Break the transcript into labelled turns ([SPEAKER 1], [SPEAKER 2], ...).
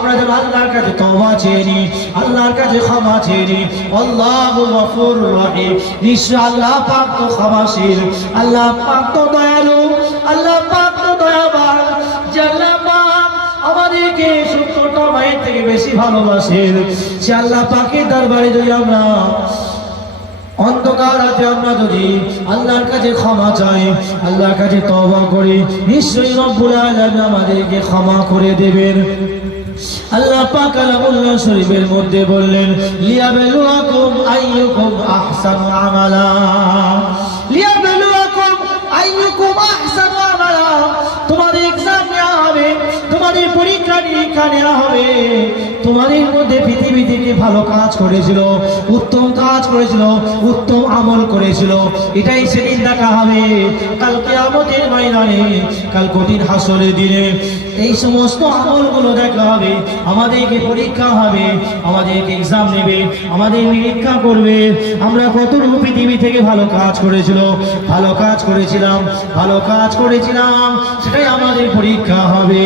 [SPEAKER 1] আমরা যেন আল্লাহর কাছে তবা চেয়ে আল্লাহর কাছে ক্ষমা চেয়ে নিই আল্লাহু নিশ্চয় আল্লাহ পাক তো ক্ষমাশীল, আল্লাহ পাক তো দয়ালু, আল্লাহ পাক তো দয়াবান। আমাদেরকে সত্যটা থেকে বেশি ভালোবাসেন, সে আল্লাহ পাকের দরবারে যদি আমরা অন্ধকার রাতে আমরা যদি আল্লাহর কাছে ক্ষমা চাই, আল্লাহর কাছে তওবা করি, নিশ্চয়ই রব্বুল আলামিন আমাদেরকে ক্ষমা করে দেবেন। আল্লাহ পাক আলামুল্লাহ শরীফের মধ্যে বললেন, লিয়াবলুয়াকুম আইয়ুকুম আহসানু আমালা। লিয়াবলুয়াকুম আইয়ুকুম আহসানু আমালা। তোমাদের এক্সাম নেওয়া হবে, তোমাদের পরীক্ষা নিরীক্ষা নেওয়া হবে। তোমাদের মধ্যে থেকে ভালো কাজ করেছিল, উত্তম কাজ করেছিল, উত্তম আমল করেছিল। এটাই সেদিন দেখা হবে। কালকে আমাদের ময়দানে, কাল কঠিন হাসরের দিনে। এই সমস্ত আমলগুলো দেখা হবে, আমাদেরকে পরীক্ষা হবে, আমাদেরকে এক্সাম নেবে, আমাদের নিরীক্ষা করবে। আমরা কতটুকু পৃথিবী থেকে ভালো কাজ করেছিল, ভালো কাজ করেছিলাম, ভালো কাজ করেছিলাম, সেটাই আমাদের পরীক্ষা হবে।